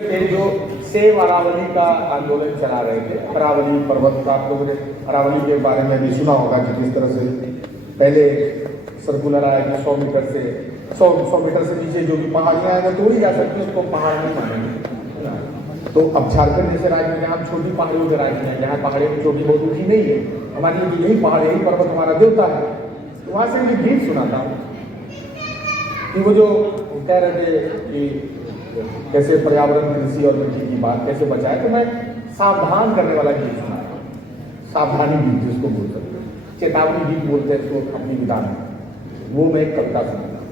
जो सेव अरावली का आंदोलन चला रहे थे, अरावली पर्वत का आप लोगों ने अरावली के बारे में भी सुना होगा कि किस तरह से पहले सर्कुलर आया कि 100 मीटर से 100 मीटर से नीचे जो भी पहाड़ियां हैं वो तोड़ी जा सकती है, उसको पहाड़ नहीं मानेंगे। तो अब झारखंड जैसे राज्य में जहाँ छोटी पहाड़ियों के राज्य हैं, जहाँ पहाड़ियों की चोटी बहुत ऊंची नहीं है, हमारे लिए यही पहाड़ यही पर्वत हमारा देवता है। तो वहां से मुझे गीत सुनाता हूँ कि वो जो कह रहे थे कि कैसे पर्यावरण कृषि और मिट्टी की बात कैसे बचाए, तो मैं सावधान करने वाला गीत सुना रहा हूँ। सावधानी गीत जिसको बोल सकते हैं, चेतावनी गीत बोलते हैं इसको अपनी विधान में, वो मैं एक कविता सुनाता हूँ।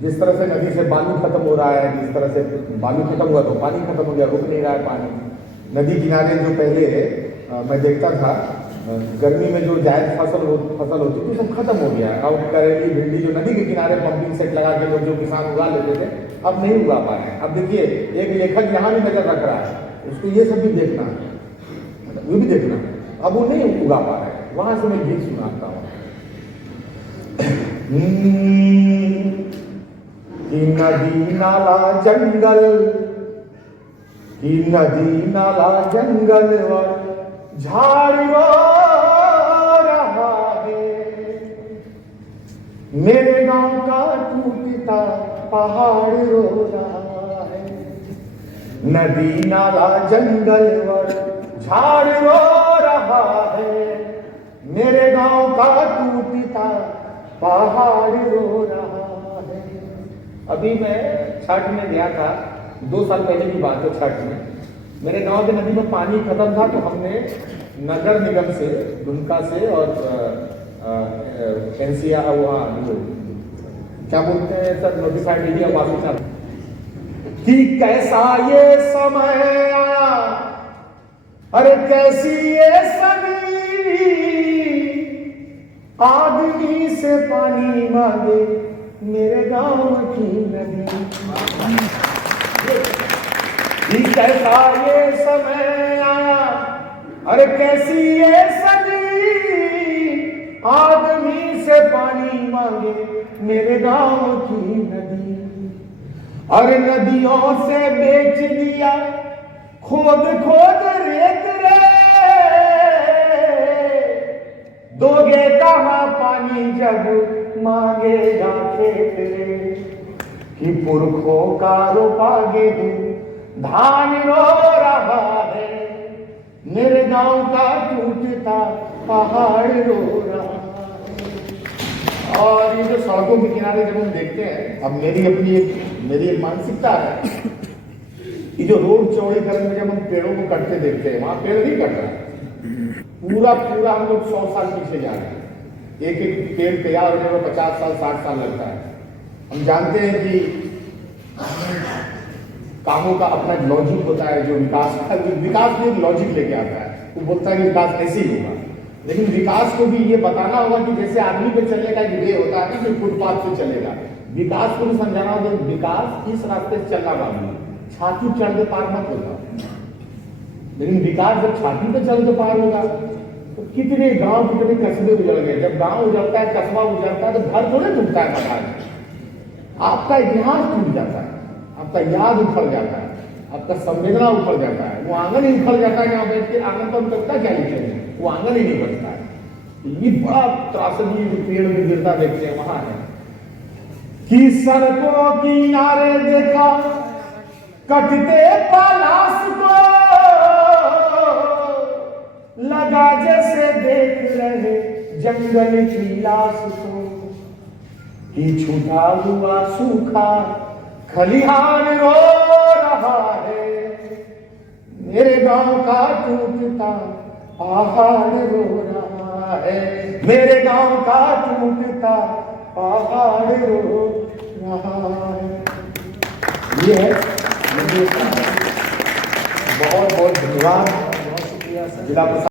जिस तरह से नदी से बालू खत्म हो रहा है, जिस तरह से बालू खत्म हुआ तो पानी खत्म हो गया, रुक नहीं रहा है पानी। नदी किनारे जो पहले मैं देखता था गर्मी में जो जायद फसल होती थी सब खत्म हो गया है। अब करेली भिंडी जो नदी के किनारे पंपिंग सेट लगा के लोग जो किसान उगा लेते थे अब नहीं उगा पा रहे हैं। अब देखिए एक लेखक यहाँ भी नजर रख रहा है, उसको ये सब भी देखना है, वो भी देखना है, अब वो नहीं उगा पा रहे हैं। वहां से मैं गीत सुनाता हूँ कि नदी नाला जंगल, कि नदी नाला जंगल झाड़ रो रहा है, मेरे गांव का टूटता पहाड़ रो रहा है। नदी नाला जंगल झाड़ रो रहा है, मेरे गांव का टूटता पहाड़ रो रहा है। अभी मैं छठ में गया था, 2 साल पहले की बात है। छठ में मेरे गांव की नदी में पानी खत्म था, तो हमने नगर निगम से, दुमका से और एनसीआर वहाँ क्या बोलते हैं सर, नोटिफाइड एरिया वासी कि कैसा ये समय आया, अरे कैसी ये सदी, आदमी से पानी मांगे मेरे गांव की नदी। कैसा ये समय आया, अरे कैसी ये सदी, आदमी से पानी मांगे मेरे गांव की नदी। अरे नदियों से बेच दिया खोद खोद रेत रे, दोगे कहां पानी जब मांगेगा खेत रे, कि पुरखों का रोपा गेहूं धान रो रहा है, मेरे गांव का टूटता पहाड़ रो रहा है। और ये जो सड़कों के किनारे जब हम देखते हैं, अब मेरी एक मानसिकता है कि जो रोड चौड़ीकरण में जब हम पेड़ों को कटते देखते हैं, वहां पेड़ नहीं कट रहा है, पूरा हम लोग 100 साल पीछे जा रहे हैं। एक एक पेड़ तैयार होने में 50 साल 60 साल लगता है। हम जानते हैं कि कामों का अपना लॉजिक होता है, जो विकास भी एक लॉजिक लेके आता है। वो बोलता है कि विकास ऐसे ही होगा, लेकिन विकास को भी ये बताना होगा कि जैसे आदमी पे चलने का एक वे होता है कि फुटपाथ से चलेगा, विकास को भी समझाना होगा विकास इस रास्ते से चलना बाबू, छाती चढ़ के पार मत होगा। लेकिन विकास जब छाती पे चल के पार होगा तो कितने गांव कितने कस्बे उजड़ गए। जब गांव उजड़ता है, कस्बा उजड़ता है, तो घर थोड़े टूटता है मकान, आपका इतिहास टूट जाता है, आपका याद उखड़ जाता है, आपका संवेदना उखड़ जाता है, वो आंगन ही उखड़ जाता है। यहाँ बैठ के आंगन पर करता क्या लिखेंगे, वो आंगन ही नहीं बचता है। ये बड़ा त्रासदी पेड़ भी गिरता देखते हैं वहां है कि सड़कों किनारे देखा कटते पलाश को, लगा जैसे देख रहे जंगल की लाश को, कि छूटा हुआ सूखा खलिहान रो रहा है, मेरे गांव का टूटता पहाड़ रो रहा है, मेरे गांव का टूटता पहाड़ रो रहा है। ये है बहुत बहुत धन्यवाद, जिला